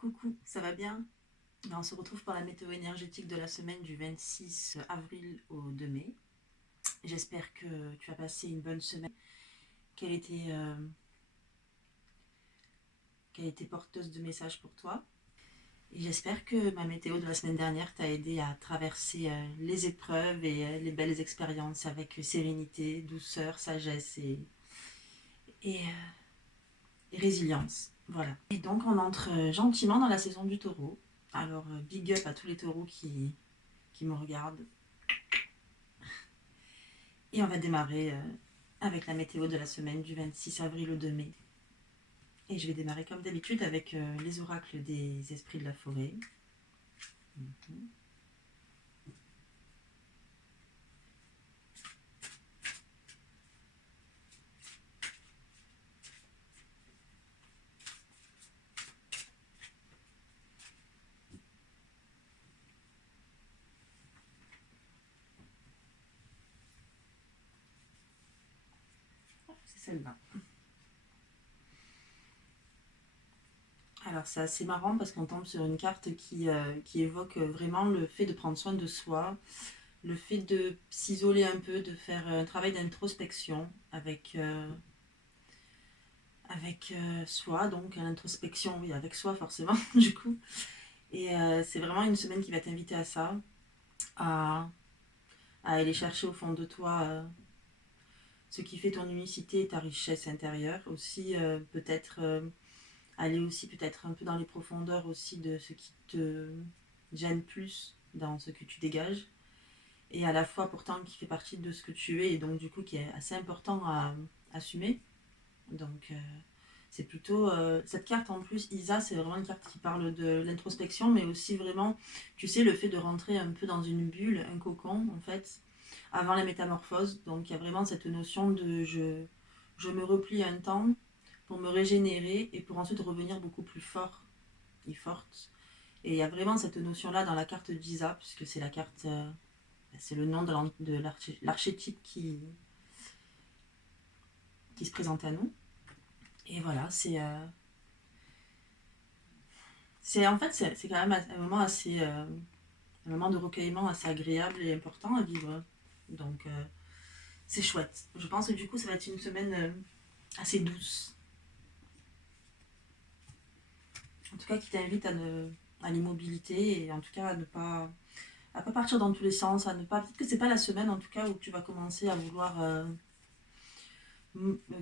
Coucou, ça va bien? On se retrouve pour la météo énergétique de la semaine du 26 avril au 2 mai. J'espère que tu as passé une bonne semaine, qu'elle était, euh, qu'elle était porteuse de messages pour toi. Et j'espère que ma météo de la semaine dernière t'a aidé à traverser les épreuves et les belles expériences avec sérénité, douceur, sagesse et, et résilience. Voilà. Et donc on entre gentiment dans la saison du taureau. Alors big up à tous les taureaux qui me regardent. Et on va démarrer avec la météo de la semaine du 26 avril au 2 mai. Et je vais démarrer comme d'habitude avec les oracles des esprits de la forêt. Mhm. C'est celle-là. Alors c'est assez marrant parce qu'on tombe sur une carte qui évoque vraiment le fait de prendre soin de soi, le fait de s'isoler un peu, de faire un travail d'introspection avec soi, donc l'introspection, oui, avec soi forcément, du coup. Et c'est vraiment une semaine qui va t'inviter à ça, à, à aller chercher au fond de toi ce qui fait ton unicité et ta richesse intérieure. Aussi, peut-être aller aussi peut-être un peu dans les profondeurs aussi de ce qui te gêne plus dans ce que tu dégages. Et à la fois pourtant qui fait partie de ce que tu es et donc du coup qui est assez important à assumer. Donc c'est plutôt cette carte en plus, Isa, c'est vraiment une carte qui parle de l'introspection, mais aussi vraiment, tu sais, le fait de rentrer un peu dans une bulle, un cocon en fait, avant la métamorphose. Donc il y a vraiment cette notion de je me replie un temps pour me régénérer et pour ensuite revenir beaucoup plus fort et forte. Et il y a vraiment cette notion-là dans la carte d'Isa, puisque c'est la carte, c'est le nom de l'archétype qui se présente à nous. Et voilà, c'est en fait c'est quand même un moment assez un moment de recueillement assez agréable et important à vivre. Donc c'est chouette. Je pense que du coup ça va être une semaine assez douce. En tout cas qui t'invite à l'immobilité et en tout cas à pas partir dans tous les sens, à ne pas. Peut-être que c'est pas la semaine en tout cas où tu vas commencer à vouloir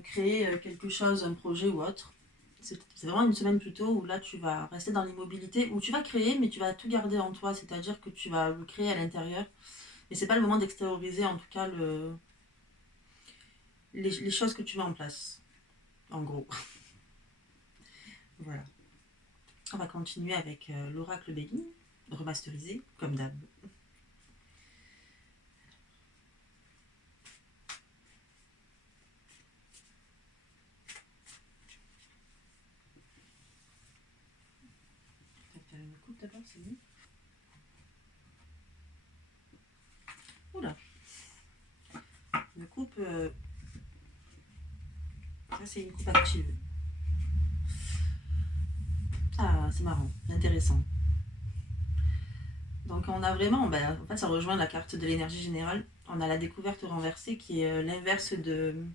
créer quelque chose, un projet ou autre. C'est vraiment une semaine plutôt où là tu vas rester dans l'immobilité, où tu vas créer mais tu vas tout garder en toi, c'est-à-dire que tu vas le créer à l'intérieur. Mais c'est pas le moment d'extérioriser en tout cas les choses que tu mets en place, en gros. Voilà. On va continuer avec l'oracle Béline, remasterisé, comme d'hab. Peut-être faire une coupe d'abord, c'est mieux. Oula, une coupe. Ça, c'est une coupe active. Ah, c'est marrant, intéressant. Donc, on a vraiment. Ben, en fait, ça rejoint la carte de l'énergie générale. On a la découverte renversée qui est l'inverse de.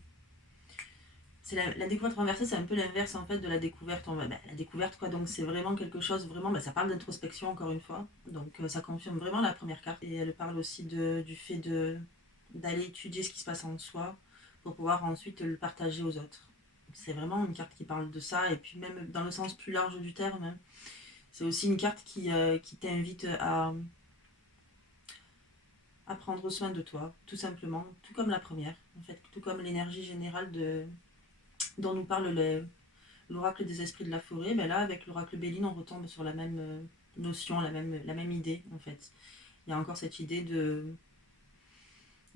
C'est la découverte renversée, c'est un peu l'inverse en fait de la découverte. La découverte quoi, donc c'est vraiment quelque chose, vraiment, ça parle d'introspection encore une fois. Donc ça confirme vraiment la première carte. Et elle parle aussi du fait d'aller étudier ce qui se passe en soi pour pouvoir ensuite le partager aux autres. C'est vraiment une carte qui parle de ça. Et puis même dans le sens plus large du terme, hein, c'est aussi une carte qui t'invite à prendre soin de toi, tout simplement, tout comme la première, en fait, tout comme l'énergie générale dont nous parle l'oracle des esprits de la forêt, ben là, avec l'oracle Béline, on retombe sur la même notion, la même idée, en fait. Il y a encore cette idée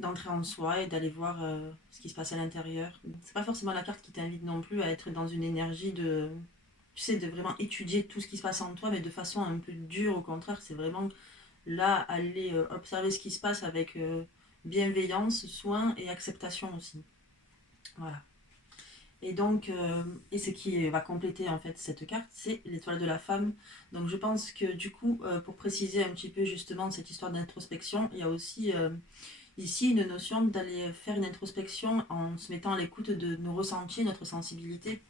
d'entrer en soi et d'aller voir ce qui se passe à l'intérieur. C'est pas forcément la carte qui t'invite non plus à être dans une énergie tu sais, de vraiment étudier tout ce qui se passe en toi, mais de façon un peu dure, au contraire, c'est vraiment là, aller observer ce qui se passe avec bienveillance, soin et acceptation aussi. Voilà. Et donc, et ce qui va compléter en fait cette carte, c'est l'étoile de la femme. Donc je pense que du coup, pour préciser un petit peu justement cette histoire d'introspection, il y a aussi ici une notion d'aller faire une introspection en se mettant à l'écoute de nos ressentis, notre sensibilité,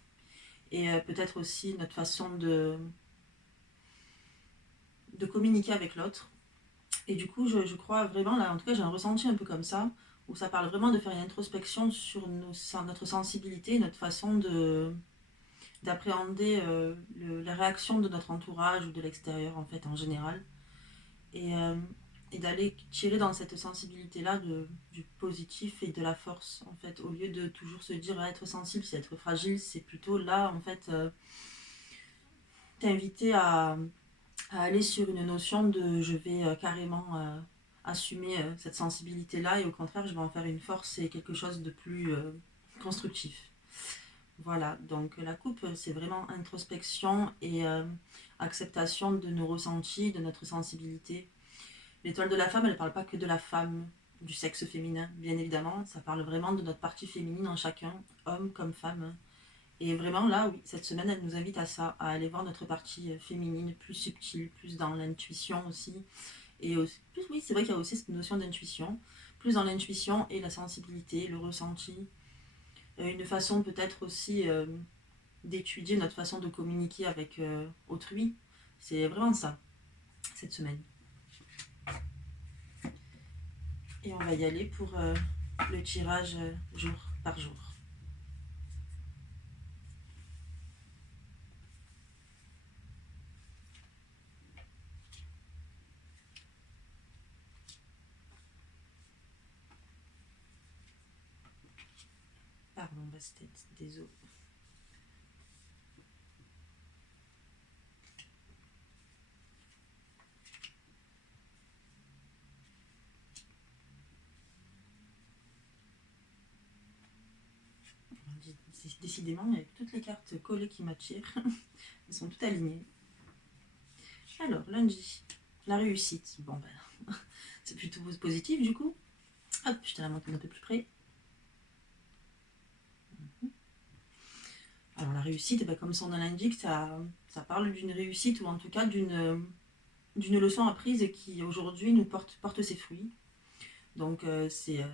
et peut-être aussi notre façon de communiquer avec l'autre. Et du coup, je crois vraiment, là, en tout cas, j'ai un ressenti un peu comme ça, où ça parle vraiment de faire une introspection sur notre sensibilité, notre façon d'appréhender la réaction de notre entourage ou de l'extérieur, en fait, en général. Et, euh, et d'aller tirer dans cette sensibilité-là du positif et de la force, en fait, au lieu de toujours se dire être sensible, c'est être fragile, c'est plutôt là, en fait, t'inviter à aller sur une notion de je vais carrément assumer cette sensibilité-là et au contraire, je vais en faire une force et quelque chose de plus constructif. Voilà, donc la coupe, c'est vraiment introspection et acceptation de nos ressentis, de notre sensibilité. L'étoile de la femme, elle ne parle pas que de la femme, du sexe féminin, bien évidemment, ça parle vraiment de notre partie féminine en chacun, homme comme femme. Et vraiment là, oui, cette semaine, elle nous invite à ça, à aller voir notre partie féminine plus subtile, plus dans l'intuition aussi. Et aussi, plus, oui, c'est vrai qu'il y a aussi cette notion d'intuition, plus dans l'intuition et la sensibilité, le ressenti. Une façon peut-être aussi d'étudier notre façon de communiquer avec autrui. C'est vraiment ça, cette semaine. Et on va y aller pour le tirage jour par jour. Pardon, c'était des os. Décidément, il y a toutes les cartes collées qui m'attirent. Elles sont toutes alignées. Alors, lundi, la réussite. Bon, ben, c'est plutôt positif du coup. Hop, je te la montre un peu plus près. Alors, la réussite, ben, comme son nom l'indique, ça parle d'une réussite ou en tout cas d'une leçon apprise qui aujourd'hui nous porte ses fruits. Donc, c'est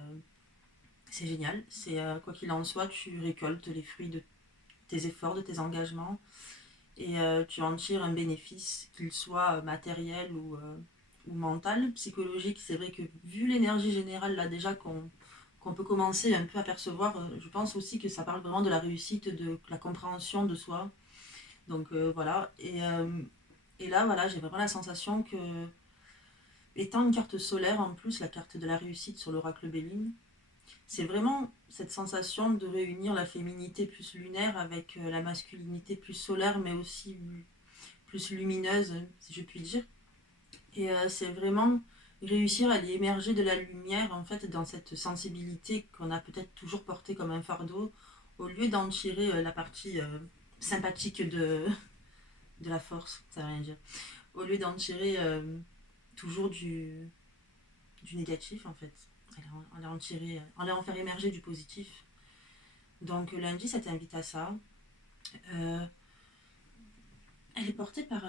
génial. C'est quoi qu'il en soit, tu récoltes les fruits de tes efforts, de tes engagements et tu en tires un bénéfice, qu'il soit matériel ou mental, psychologique. C'est vrai que vu l'énergie générale là déjà qu'on peut commencer un peu à percevoir, je pense aussi que ça parle vraiment de la réussite, de la compréhension de soi. Donc voilà. Et là, voilà, j'ai vraiment la sensation que, étant une carte solaire en plus, la carte de la réussite sur l'oracle Béline, c'est vraiment cette sensation de réunir la féminité plus lunaire avec la masculinité plus solaire, mais aussi plus lumineuse, si je puis dire. Et c'est vraiment réussir à y émerger de la lumière, en fait, dans cette sensibilité qu'on a peut-être toujours portée comme un fardeau, au lieu d'en tirer la partie sympathique de la force, ça veut rien dire. Au lieu d'en tirer toujours du négatif, en fait. Aller en tirer, aller en faire émerger du positif. Donc lundi, ça t'invite à ça. Euh, Elle est portée par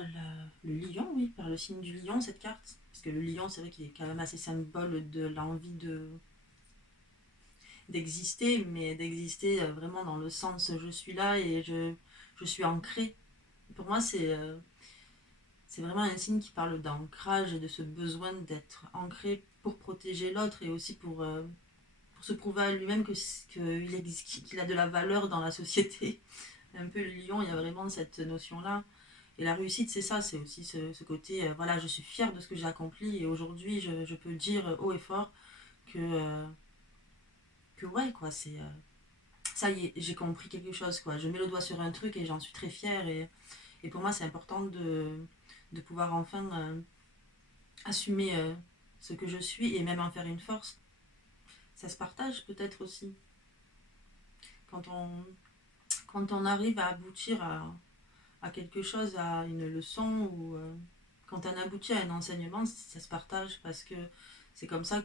le lion, oui, par le signe du lion, cette carte. Parce que le lion, c'est vrai qu'il est quand même assez symbole de l'envie d'exister, mais d'exister vraiment dans le sens je suis là et je suis ancré. Pour moi, c'est vraiment un signe qui parle d'ancrage et de ce besoin d'être ancré pour protéger l'autre et aussi pour se prouver à lui-même qu'il a de la valeur dans la société. Un peu le lion, il y a vraiment cette notion-là. Et la réussite, c'est ça, c'est aussi ce côté, voilà, je suis fière de ce que j'ai accompli et aujourd'hui, je peux dire haut et fort que, que ouais, quoi, ça y est, j'ai compris quelque chose, quoi. Je mets le doigt sur un truc et j'en suis très fière. Et pour moi, c'est important de pouvoir enfin assumer ce que je suis et même en faire une force. Ça se partage peut-être aussi. Quand on, quand on arrive à aboutir à quelque chose, à une leçon ou quand on aboutit à un enseignement, ça se partage parce que c'est comme ça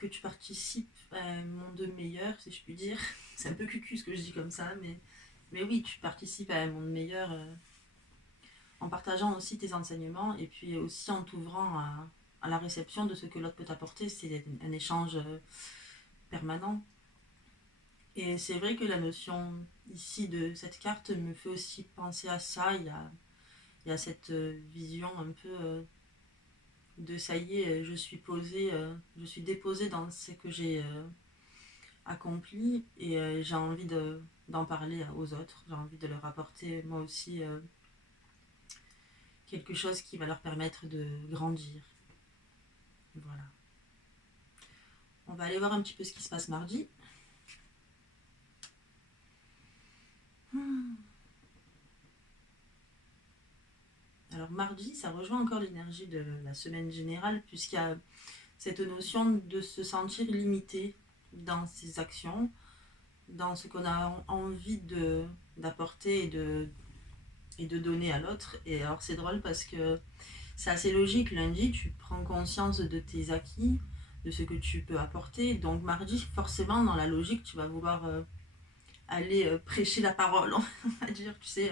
que tu participes à un monde meilleur, si je puis dire. C'est un peu cucu ce que je dis comme ça, mais oui, tu participes à un monde meilleur en partageant aussi tes enseignements et puis aussi en t'ouvrant à la réception de ce que l'autre peut t'apporter. C'est un échange permanent. Et c'est vrai que la notion ici de cette carte me fait aussi penser à ça. Il y a cette vision un peu de ça y est, je suis posée, je suis déposée dans ce que j'ai accompli et j'ai envie d'en parler aux autres. J'ai envie de leur apporter moi aussi quelque chose qui va leur permettre de grandir. Voilà. On va aller voir un petit peu ce qui se passe mardi. Alors mardi, ça rejoint encore l'énergie de la semaine générale puisqu'il y a cette notion de se sentir limité dans ses actions, dans ce qu'on a envie d'apporter et de donner à l'autre. Et alors c'est drôle parce que c'est assez logique. Lundi, tu prends conscience de tes acquis, de ce que tu peux apporter. Donc mardi, forcément, dans la logique, tu vas vouloir aller prêcher la parole, on va dire, tu sais,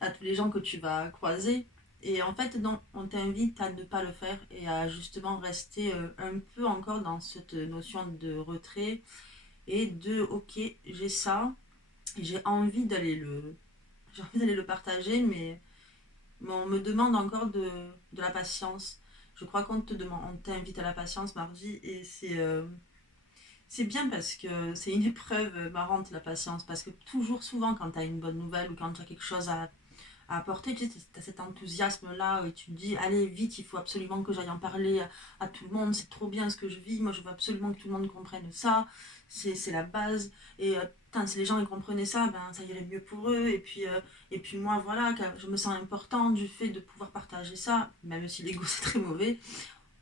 à tous les gens que tu vas croiser. Et en fait, non, on t'invite à ne pas le faire et à justement rester un peu encore dans cette notion de retrait et de ok, j'ai ça, et j'ai envie d'aller le partager, mais on me demande encore de la patience. Je crois qu'on te demande, on t'invite à la patience mardi et c'est bien parce que c'est une épreuve marrante la patience parce que toujours souvent quand tu as une bonne nouvelle ou quand tu as quelque chose à apporter, tu as cet enthousiasme-là et tu te dis, allez, vite, il faut absolument que j'aille en parler à tout le monde, c'est trop bien ce que je vis, moi je veux absolument que tout le monde comprenne ça, c'est la base, et si les gens ils comprenaient ça, ben, ça irait mieux pour eux, et puis moi, voilà, je me sens important du fait de pouvoir partager ça, même si l'ego c'est très mauvais,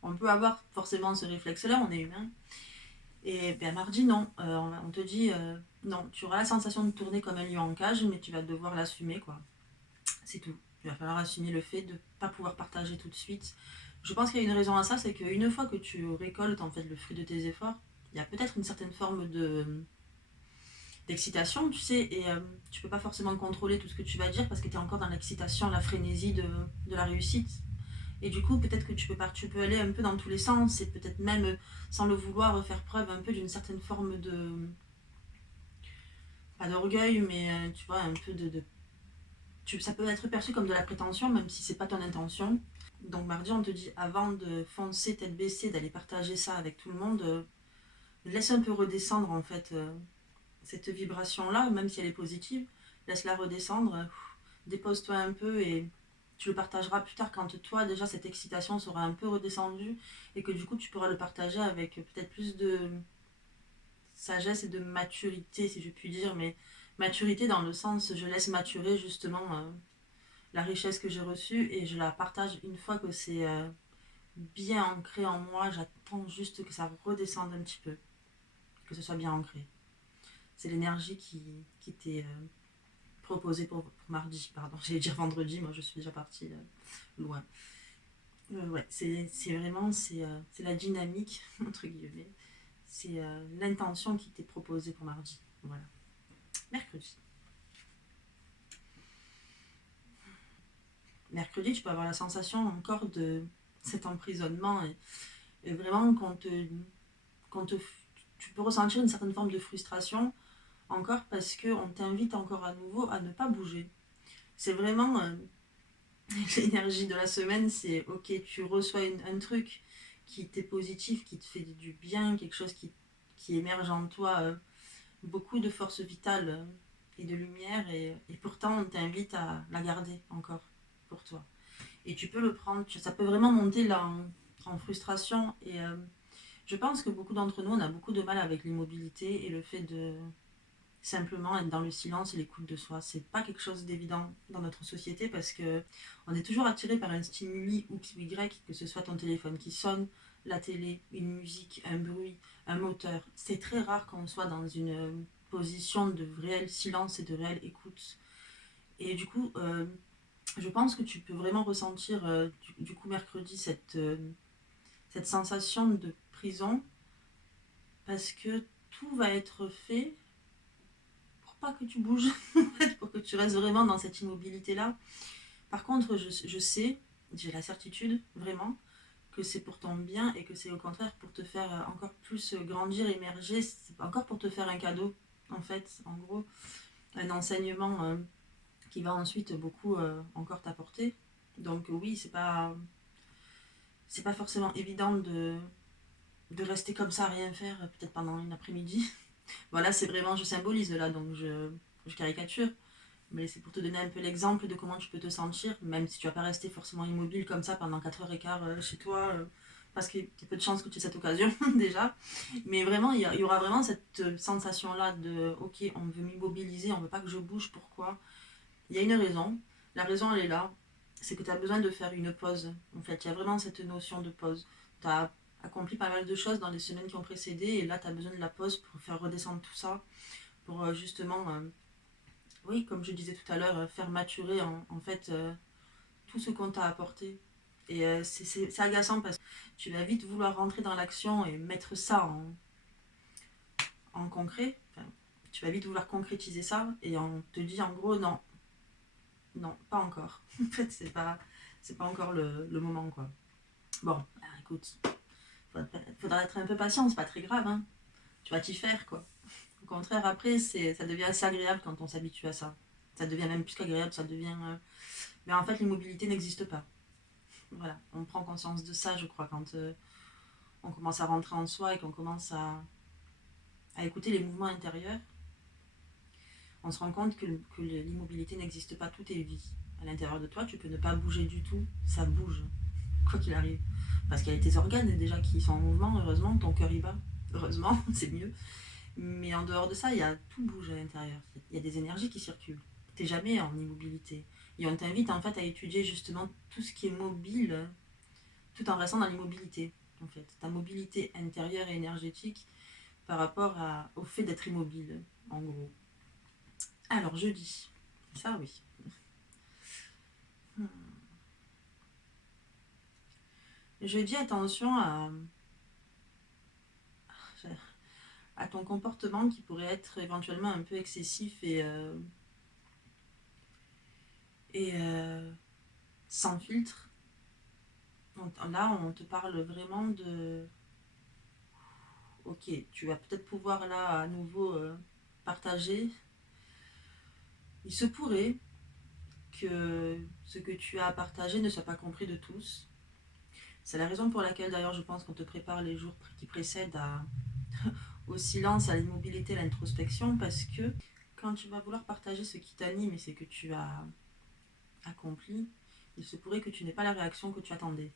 on peut avoir forcément ce réflexe-là, on est humain, et bien mardi, non, on te dit, non, tu auras la sensation de tourner comme un lion en cage, mais tu vas devoir l'assumer, quoi. C'est tout. Il va falloir assumer le fait de ne pas pouvoir partager tout de suite. Je pense qu'il y a une raison à ça, c'est qu'une fois que tu récoltes en fait le fruit de tes efforts, il y a peut-être une certaine forme d'excitation, tu sais, et tu peux pas forcément contrôler tout ce que tu vas dire parce que tu es encore dans l'excitation, la frénésie de la réussite. Et du coup, peut-être que tu peux aller un peu dans tous les sens et peut-être même, sans le vouloir, faire preuve un peu d'une certaine forme pas d'orgueil, mais tu vois, un peu ça peut être perçu comme de la prétention, même si c'est pas ton intention. Donc mardi, on te dit, avant de foncer tête baissée, d'aller partager ça avec tout le monde, laisse un peu redescendre en fait cette vibration-là, même si elle est positive, laisse-la redescendre, dépose-toi un peu et tu le partageras plus tard quand toi déjà cette excitation sera un peu redescendue et que du coup tu pourras le partager avec peut-être plus de sagesse et de maturité si je puis dire, mais maturité dans le sens je laisse maturer justement la richesse que j'ai reçue et je la partage une fois que c'est bien ancré en moi. J'attends juste que ça redescende un petit peu, que ce soit bien ancré. C'est l'énergie qui t'est proposée pour mardi, pardon. J'allais dire vendredi, moi je suis déjà partie loin. Ouais, c'est vraiment c'est la dynamique, entre guillemets. C'est l'intention qui t'est proposée pour mardi. Voilà. Mercredi. Mercredi, tu peux avoir la sensation encore de cet emprisonnement et vraiment qu'on te, tu peux ressentir une certaine forme de frustration encore parce qu'on t'invite encore à nouveau à ne pas bouger. C'est vraiment l'énergie de la semaine, c'est ok, tu reçois un truc qui t'est positif, qui te fait du bien, quelque chose qui émerge en toi, beaucoup de force vitale et de lumière, et pourtant on t'invite à la garder encore pour toi. Et tu peux le prendre, ça peut vraiment monter là en frustration, et je pense que beaucoup d'entre nous, on a beaucoup de mal avec l'immobilité et le fait de simplement être dans le silence et l'écoute de soi. C'est pas quelque chose d'évident dans notre société parce que on est toujours attiré par un stimuli X ou Y, que ce soit ton téléphone qui sonne, la télé, une musique, un bruit, un moteur. C'est très rare qu'on soit dans une position de réel silence et de réelle écoute. Et du coup, je pense que tu peux vraiment ressentir du coup mercredi cette sensation de prison parce que tout va être fait pour pas que tu bouges, pour que tu restes vraiment dans cette immobilité-là. Par contre, je sais, j'ai la certitude, vraiment, que c'est pour ton bien et que c'est au contraire pour te faire encore plus grandir, émerger, c'est encore pour te faire un cadeau, en fait, en gros, un enseignement qui va ensuite beaucoup encore t'apporter. Donc oui, c'est pas forcément évident de rester comme ça, à rien faire, peut-être pendant une après-midi. Voilà, c'est vraiment, je symbolise là, donc je caricature. Mais c'est pour te donner un peu l'exemple de comment tu peux te sentir, même si tu vas pas rester forcément immobile comme ça pendant 4h15 chez toi, parce qu'il y a peu de chances que tu aies cette occasion déjà. Mais vraiment, il y aura vraiment cette sensation-là de ok, on veut m'immobiliser, on veut pas que je bouge, pourquoi? Il y a une raison. La raison, elle est là. C'est que tu as besoin de faire une pause. En fait, il y a vraiment cette notion de pause. Tu as accompli pas mal de choses dans les semaines qui ont précédé, et là, tu as besoin de la pause pour faire redescendre tout ça, pour justement oui, comme je disais tout à l'heure, faire maturer en fait tout ce qu'on t'a apporté. Et c'est agaçant parce que tu vas vite vouloir rentrer dans l'action et mettre ça en concret. Enfin, tu vas vite vouloir concrétiser ça et on te dit en gros non, non, pas encore. En fait, c'est pas encore le moment quoi. Bon, bah, écoute, faudra être un peu patient, c'est pas très grave, hein. Tu vas t'y faire quoi. Au contraire, après, ça devient assez agréable quand on s'habitue à ça. Ça devient même plus qu'agréable, ça devient. Mais en fait, l'immobilité n'existe pas. Voilà, on prend conscience de ça, je crois, quand on commence à rentrer en soi et qu'on commence à écouter les mouvements intérieurs. On se rend compte que l'immobilité n'existe pas, tout est vie. À l'intérieur de toi, tu peux ne pas bouger du tout, ça bouge, quoi qu'il arrive. Parce qu'il y a tes organes déjà qui sont en mouvement, heureusement, ton cœur y bat, heureusement, c'est mieux. Mais en dehors de ça, tout bouge à l'intérieur. Il y a des énergies qui circulent. T'es jamais en immobilité. Et on t'invite en fait à étudier justement tout ce qui est mobile, tout en restant dans l'immobilité. En fait, ta mobilité intérieure et énergétique par rapport au fait d'être immobile, en gros. Alors, jeudi. Ça, oui. Jeudi, attention à ton comportement qui pourrait être éventuellement un peu excessif et sans filtre. Donc, là, on te parle vraiment de... Ok, tu vas peut-être pouvoir là à nouveau partager. Il se pourrait que ce que tu as à partager ne soit pas compris de tous. C'est la raison pour laquelle d'ailleurs je pense qu'on te prépare les jours qui précèdent au silence, à l'immobilité, à l'introspection, parce que quand tu vas vouloir partager ce qui t'anime et ce que tu as accompli, il se pourrait que tu n'aies pas la réaction que tu attendais.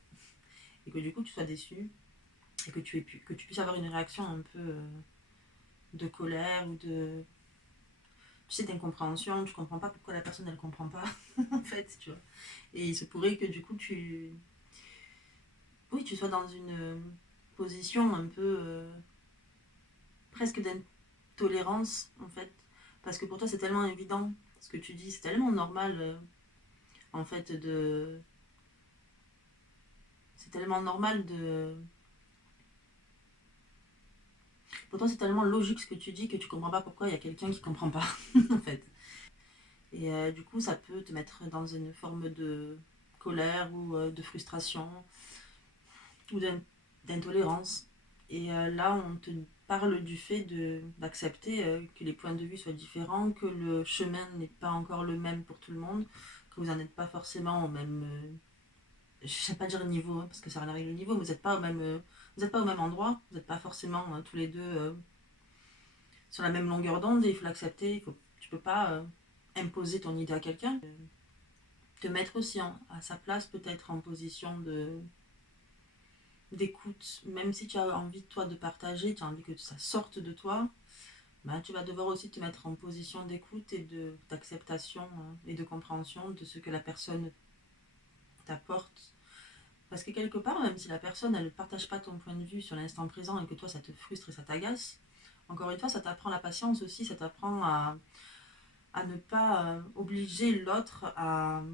Et que du coup tu sois déçu et que tu puisses avoir une réaction un peu de colère ou de... Tu sais, d'incompréhension, tu comprends pas pourquoi la personne elle comprend pas, en fait, tu vois. Et il se pourrait que du coup oui, tu sois dans une position un peu presque d'intolérance en fait, parce que pour toi c'est tellement évident ce que tu dis, c'est tellement normal en fait c'est tellement normal de pour toi c'est tellement logique ce que tu dis que tu comprends pas pourquoi il y a quelqu'un qui comprend pas en fait. Et du coup ça peut te mettre dans une forme de colère ou de frustration ou d'intolérance. Et là, on te parle du fait d'accepter que les points de vue soient différents, que le chemin n'est pas encore le même pour tout le monde, que vous n'en êtes pas forcément au même, je ne sais pas dire niveau, hein, parce que ça n'a rien avec le niveau, mais vous n'êtes pas au même, vous n'êtes pas au même endroit, vous n'êtes pas forcément tous les deux sur la même longueur d'onde, et il faut l'accepter, tu peux pas imposer ton idée à quelqu'un, te mettre aussi à sa place, peut-être en position d'écoute, même si tu as envie toi de partager, tu as envie que ça sorte de toi, ben, tu vas devoir aussi te mettre en position d'écoute et d'acceptation et de compréhension de ce que la personne t'apporte. Parce que quelque part, même si la personne elle ne partage pas ton point de vue sur l'instant présent et que toi ça te frustre et ça t'agace, encore une fois, ça t'apprend la patience aussi, ça t'apprend à ne pas obliger l'autre à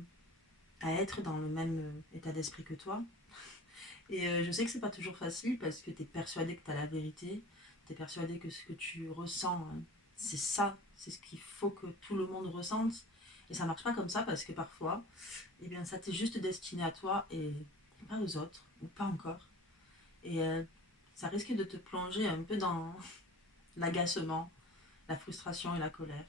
être dans le même état d'esprit que toi. Et je sais que c'est pas toujours facile parce que tu es persuadé que tu as la vérité, tu es persuadé que ce que tu ressens, c'est ça, c'est ce qu'il faut que tout le monde ressente. Et ça marche pas comme ça parce que parfois, eh bien, ça t'est juste destiné à toi et pas aux autres, ou pas encore. Et ça risque de te plonger un peu dans l'agacement, la frustration et la colère.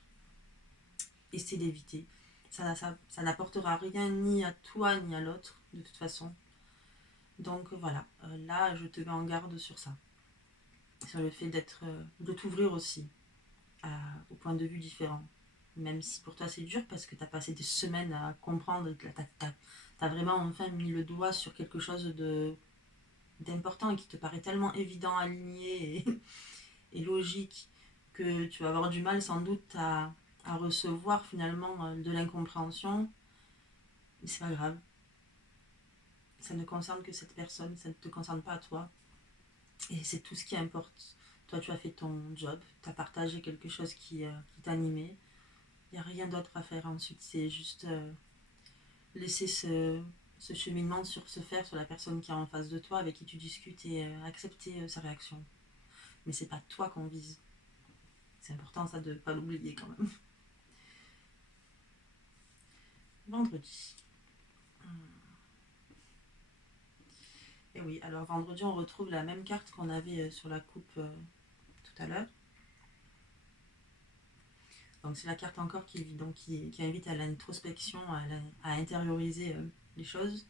Essaie d'éviter. Ça n'apportera rien ni à toi ni à l'autre, de toute façon. Donc voilà, là, je te mets en garde sur ça. Sur le fait de t'ouvrir aussi au point de vue différent. Même si pour toi c'est dur parce que tu as passé des semaines à comprendre, tu as vraiment enfin mis le doigt sur quelque chose d'important et qui te paraît tellement évident, aligné et logique que tu vas avoir du mal sans doute à recevoir finalement de l'incompréhension. Mais c'est pas grave. Ça ne concerne que cette personne, ça ne te concerne pas à toi. Et c'est tout ce qui importe. Toi, tu as fait ton job, tu as partagé quelque chose qui t'animait. Il n'y a rien d'autre à faire ensuite. C'est juste laisser ce cheminement se faire sur la personne qui est en face de toi, avec qui tu discutes et accepter sa réaction. Mais c'est pas toi qu'on vise. C'est important ça de ne pas l'oublier quand même. Vendredi. Et oui, alors vendredi, on retrouve la même carte qu'on avait sur la coupe tout à l'heure. Donc c'est la carte encore qui invite à l'introspection, à intérioriser les choses.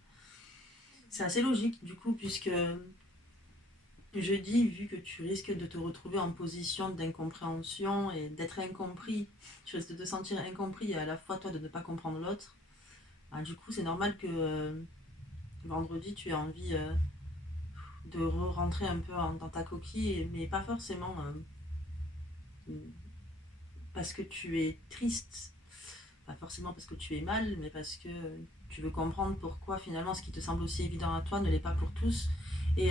C'est assez logique du coup, puisque jeudi, vu que tu risques de te retrouver en position d'incompréhension et d'être incompris, tu risques de te sentir incompris et à la fois toi de ne pas comprendre l'autre, bah, du coup c'est normal que vendredi tu aies envie de rentrer un peu dans ta coquille, mais pas forcément parce que tu es triste, pas forcément parce que tu es mal, mais parce que tu veux comprendre pourquoi finalement ce qui te semble aussi évident à toi ne l'est pas pour tous. Et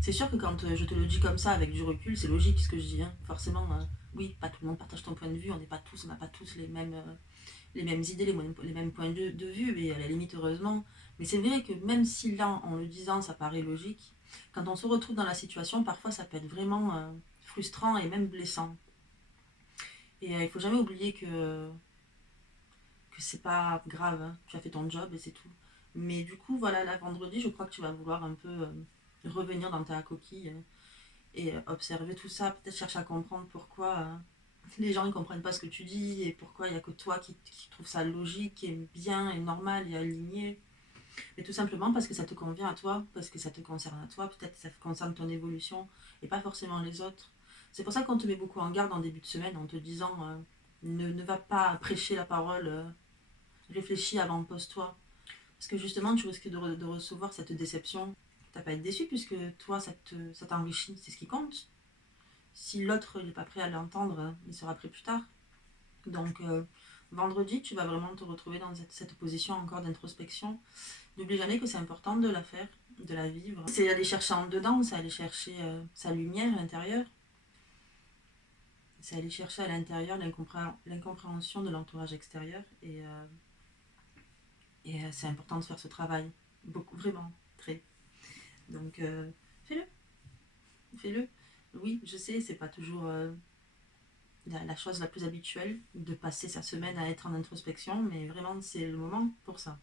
c'est sûr que quand je te le dis comme ça avec du recul, c'est logique ce que je dis. Hein. Forcément, oui, pas tout le monde partage ton point de vue, on n'a pas tous les mêmes idées, les mêmes points de vue, et à la limite heureusement. Mais c'est vrai que même si là, en le disant, ça paraît logique, quand on se retrouve dans la situation, parfois ça peut être vraiment frustrant et même blessant. Et il faut jamais oublier que c'est pas grave, hein. Tu as fait ton job et c'est tout. Mais du coup, voilà, là, vendredi, je crois que tu vas vouloir un peu revenir dans ta coquille et observer tout ça, peut-être chercher à comprendre pourquoi les gens ne comprennent pas ce que tu dis et pourquoi il n'y a que toi qui trouve ça logique et bien et normal et aligné. Mais tout simplement parce que ça te convient à toi, parce que ça te concerne à toi, peut-être que ça concerne ton évolution et pas forcément les autres. C'est pour ça qu'on te met beaucoup en garde en début de semaine en te disant ne va pas prêcher la parole, réfléchis avant, pose-toi. Parce que justement, tu risques de recevoir cette déception. T'as pas à être déçu puisque toi, ça t'enrichit, c'est ce qui compte. Si l'autre n'est pas prêt à l'entendre, il sera prêt plus tard. Donc, vendredi, tu vas vraiment te retrouver dans cette position encore d'introspection. N'oublie jamais que c'est important de la faire, de la vivre. C'est aller chercher en dedans, c'est aller chercher sa lumière à l'intérieur. C'est aller chercher à l'intérieur l'incompréhension de l'entourage extérieur. Et c'est important de faire ce travail. Beaucoup, vraiment, très. Donc, fais-le. Fais-le. Oui, je sais, c'est pas toujours la chose la plus habituelle de passer sa semaine à être en introspection, mais vraiment, c'est le moment pour ça.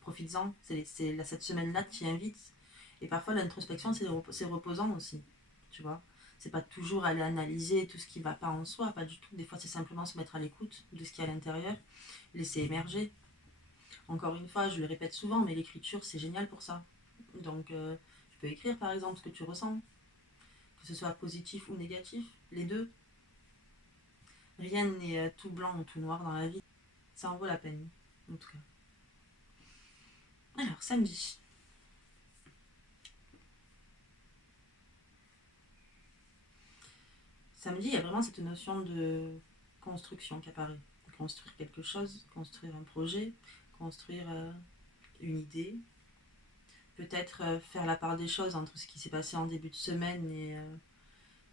Profites-en. Cette semaine-là t'y invite. Et parfois, l'introspection, c'est reposant aussi. Tu vois, c'est pas toujours aller analyser tout ce qui va pas en soi, pas du tout. Des fois, c'est simplement se mettre à l'écoute de ce qu'il y a à l'intérieur, laisser émerger. Encore une fois, je le répète souvent, mais l'écriture, c'est génial pour ça. Donc, tu peux écrire par exemple ce que tu ressens, que ce soit positif ou négatif, les deux. Rien n'est tout blanc ou tout noir dans la vie. Ça en vaut la peine, en tout cas. Alors, samedi. Samedi, il y a vraiment cette notion de construction qui apparaît. Construire quelque chose, construire un projet, construire une idée. Peut-être faire la part des choses entre ce qui s'est passé en début de semaine et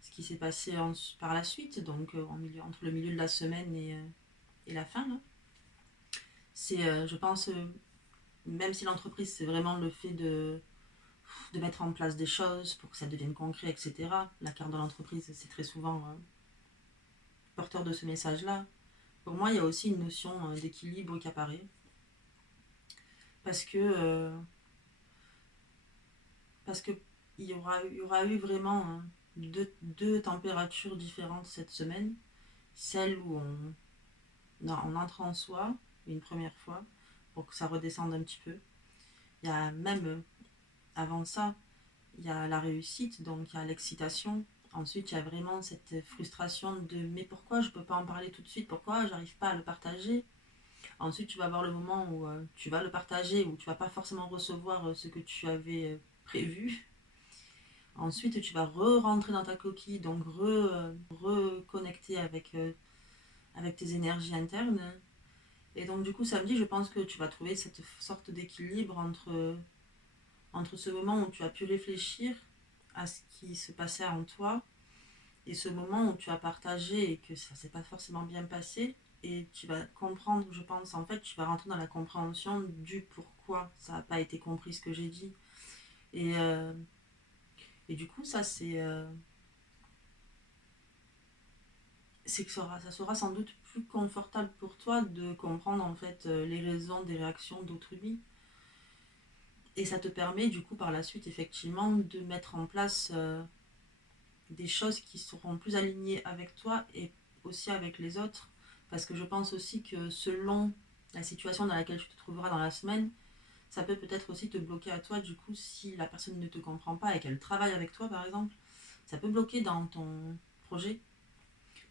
ce qui s'est passé par la suite, donc entre le milieu de la semaine et la fin. Là. C'est, je pense, même si l'entreprise, c'est vraiment le fait de mettre en place des choses pour que ça devienne concret, etc. La carte de l'entreprise, c'est très souvent porteur de ce message-là. Pour moi, il y a aussi une notion d'équilibre qui apparaît. Parce que, parce que il y aura eu vraiment deux températures différentes cette semaine. Celle où on entre en soi une première fois pour que ça redescende un petit peu. Il y a même avant ça, il y a la réussite, donc il y a l'excitation. Ensuite, il y a vraiment cette frustration de mais pourquoi je ne peux pas en parler tout de suite, pourquoi j'arrive pas à le partager. Ensuite, tu vas avoir le moment où tu vas le partager, où tu vas pas forcément recevoir ce que tu avais prévu. Ensuite, tu vas re-rentrer dans ta coquille, donc reconnecter avec tes énergies internes. Et donc, du coup, samedi, je pense que tu vas trouver cette sorte d'équilibre entre ce moment où tu as pu réfléchir à ce qui se passait en toi et ce moment où tu as partagé et que ça s'est pas forcément bien passé. Et tu vas comprendre, je pense, en fait, tu vas rentrer dans la compréhension du pourquoi ça n'a pas été compris ce que j'ai dit. Et, euh, et du coup, c'est que ça sera sans doute plus confortable pour toi de comprendre en fait les raisons des réactions d'autrui. Et ça te permet du coup par la suite effectivement de mettre en place des choses qui seront plus alignées avec toi et aussi avec les autres. Parce que je pense aussi que selon la situation dans laquelle tu te trouveras dans la semaine, ça peut peut-être aussi te bloquer à toi. Du coup, si la personne ne te comprend pas et qu'elle travaille avec toi, par exemple, ça peut bloquer dans ton projet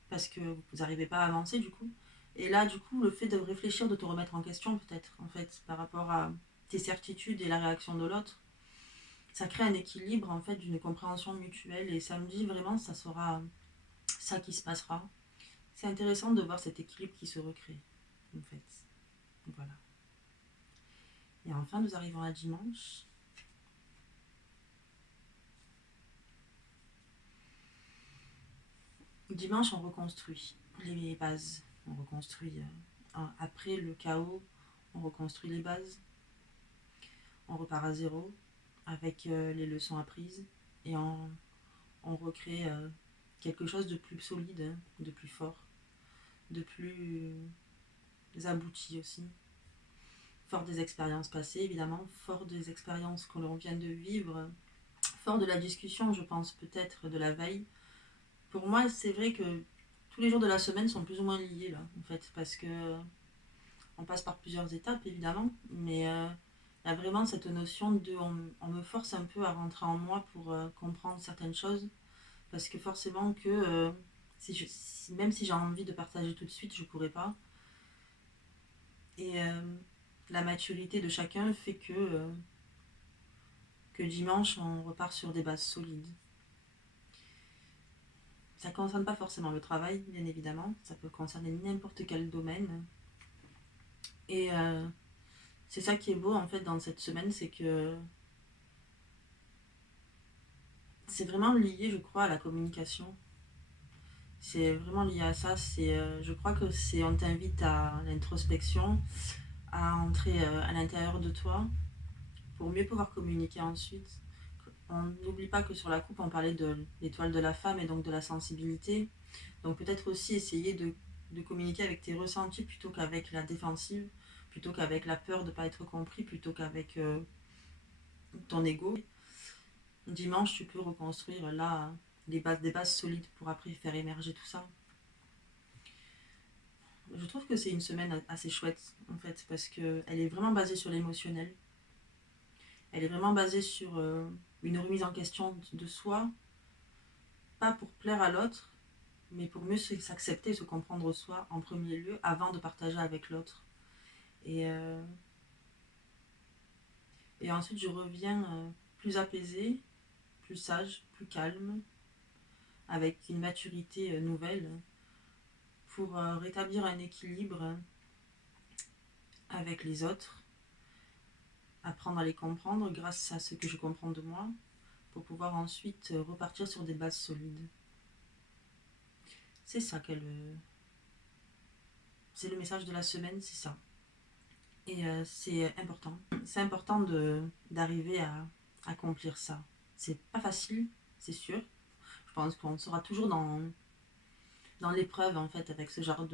parce que vous n'arrivez pas à avancer du coup. Et là, du coup, le fait de réfléchir, de te remettre en question peut-être, en fait, par rapport à tes certitudes et la réaction de l'autre, ça crée un équilibre, en fait, d'une compréhension mutuelle. Et samedi, vraiment, ça sera ça qui se passera. C'est intéressant de voir cet équilibre qui se recrée, en fait. Voilà. Et enfin, nous arrivons à dimanche. Dimanche, on reconstruit les bases. On reconstruit, après le chaos, on reconstruit les bases. On repart à zéro avec les leçons apprises et on recrée quelque chose de plus solide, hein, de plus fort, de plus abouti aussi. Fort des expériences passées, évidemment, fort des expériences que l'on vient de vivre, fort de la discussion, je pense, peut-être de la veille. Pour moi, c'est vrai que tous les jours de la semaine sont plus ou moins liés, là, en fait, parce que on passe par plusieurs étapes, évidemment, mais il y a vraiment cette notion de on me force un peu à rentrer en moi pour comprendre certaines choses, parce que forcément que même si j'ai envie de partager tout de suite, je pourrais pas. Et la maturité de chacun fait que dimanche, on repart sur des bases solides. Ça ne concerne pas forcément le travail, bien évidemment. Ça peut concerner n'importe quel domaine. Et c'est ça qui est beau, en fait, dans cette semaine, c'est que c'est vraiment lié, je crois, à la communication. C'est vraiment lié à ça. Je crois que on t'invite à l'introspection, à entrer à l'intérieur de toi pour mieux pouvoir communiquer ensuite. On n'oublie pas que sur la coupe, on parlait de l'étoile de la femme et donc de la sensibilité. Donc peut-être aussi essayer de communiquer avec tes ressentis plutôt qu'avec la défensive, plutôt qu'avec la peur de ne pas être compris, plutôt qu'avec ton ego. Dimanche, tu peux reconstruire là des bases solides pour après faire émerger tout ça. Je trouve que c'est une semaine assez chouette en fait parce qu'elle est vraiment basée sur l'émotionnel. Elle est vraiment basée sur une remise en question de soi, pas pour plaire à l'autre, mais pour mieux s'accepter, se comprendre soi en premier lieu avant de partager avec l'autre. Et, euh, et ensuite, je reviens plus apaisée, plus sage, plus calme, avec une maturité nouvelle pour rétablir un équilibre avec les autres, apprendre à les comprendre grâce à ce que je comprends de moi, pour pouvoir ensuite repartir sur des bases solides. C'est ça c'est le message de la semaine, c'est ça. Et c'est important. C'est important d'arriver accomplir ça. C'est pas facile, c'est sûr. Je pense qu'on sera toujours dans l'épreuve en fait avec ce genre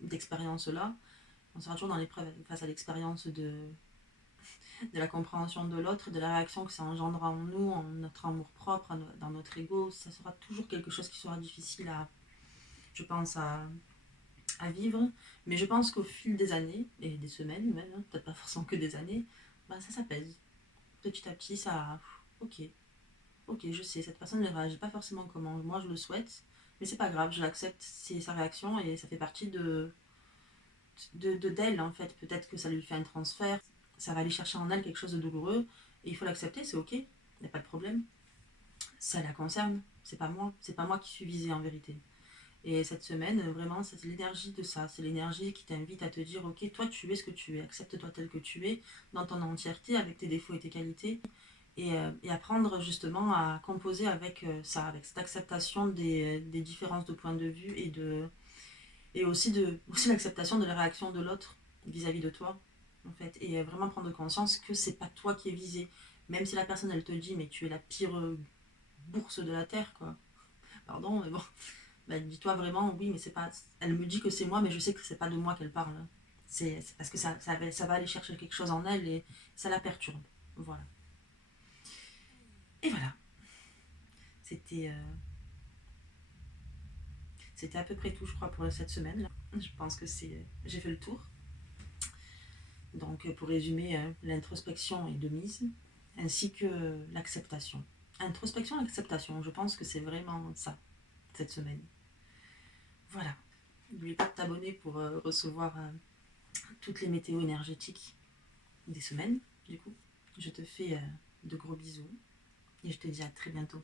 d'expérience-là. On sera toujours dans l'épreuve face à l'expérience de la compréhension de l'autre, de la réaction que ça engendra en nous, en notre amour propre, dans notre ego. Ça sera toujours quelque chose qui sera difficile je pense, à vivre. Mais je pense qu'au fil des années, et des semaines même, hein, peut-être pas forcément que des années, bah, ça s'apaise. Petit à petit, ça... Ok, ok, je sais, cette personne ne réagit pas forcément comme moi je le souhaite, mais c'est pas grave, je l'accepte, c'est sa réaction et ça fait partie d'elle en fait. Peut-être que ça lui fait un transfert, ça va aller chercher en elle quelque chose de douloureux et il faut l'accepter, c'est ok, il n'y a pas de problème. Ça la concerne, c'est pas moi qui suis visée en vérité. Et cette semaine, vraiment, c'est l'énergie de ça. C'est l'énergie qui t'invite à te dire, ok, toi tu es ce que tu es, accepte-toi tel que tu es, dans ton entièreté, avec tes défauts et tes qualités, et apprendre justement à composer avec ça, avec cette acceptation des différences de point de vue et aussi l'acceptation de la réaction de l'autre vis-à-vis de toi, en fait. Et vraiment prendre conscience que c'est pas toi qui es visé. Même si la personne, elle te dit, mais tu es la pire bourse de la terre, quoi. Pardon, mais bon. Bah, dis-toi vraiment, oui, mais c'est pas. Elle me dit que c'est moi, mais je sais que c'est pas de moi qu'elle parle. C'est parce que ça va aller chercher quelque chose en elle et ça la perturbe. Voilà. Et voilà. C'était c'était à peu près tout, je crois, pour cette semaine. Là. Je pense que j'ai fait le tour. Donc, pour résumer, l'introspection est de mise, ainsi que l'acceptation. Introspection et acceptation, je pense que c'est vraiment ça, cette semaine. Voilà. N'oublie pas de t'abonner pour recevoir toutes les météos énergétiques des semaines, du coup. Je te fais de gros bisous et je te dis à très bientôt.